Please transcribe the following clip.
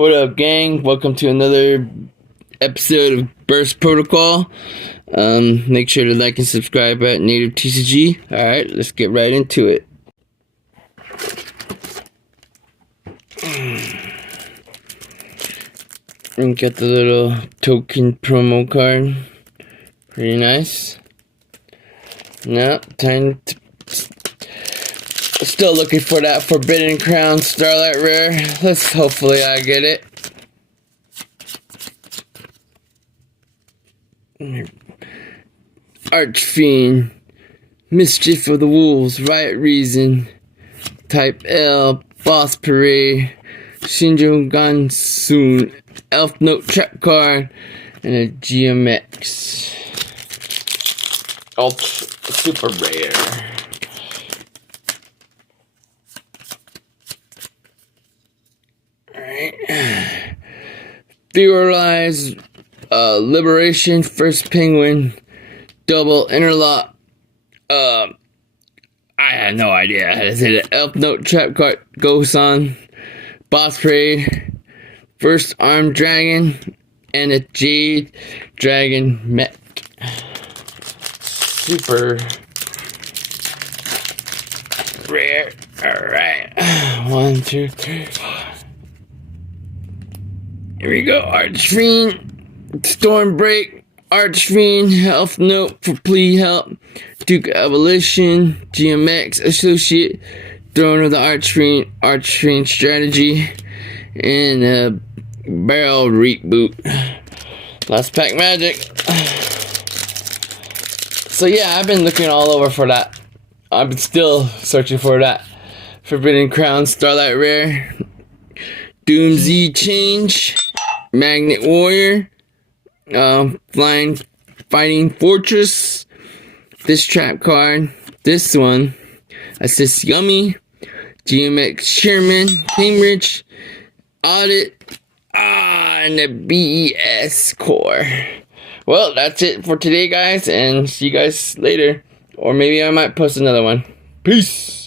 What up, gang? Welcome to another episode of Burst Protocol. Make sure to like and subscribe at Native TCG. Alright, let's get right into it. And get the little token promo card. Pretty nice. Now, time to... Still looking for that Forbidden Crown Starlight Rare. Hopefully I get it. Archfiend, Mischief of the Wolves, Riot Reason, Type L, Boss Parade, Shinjo Gansun, Elf Note Trap Card, and a GMX. Ultra Super Rare. Alright. Theorize, Liberation, First Penguin, Double Interlock. I had no idea how to say it. Elf Note Trap Card, Gosan, Boss Parade, First Armed Dragon, and a Jade Dragon Mech. Super rare. Alright. 1, 2, 3, 4. Here we go. Archfiend, Stormbreak, Archfiend, Health Note for Plea Help, Duke Evolution, GMX Associate, Throne of the Archfiend, Archfiend Strategy, and a Barrel Reboot. Last pack magic. So yeah, I've been looking all over for that. I'm still searching for that Forbidden Crown Starlight Rare, Doom Z Change, Magnet Warrior, Flying Fighting Fortress, this trap card, this one, Assist Yummy, GMX Sherman, Cambridge, Audit, and the BES Core. Well, that's it for today, guys, and see you guys later. Or maybe I might post another one. Peace!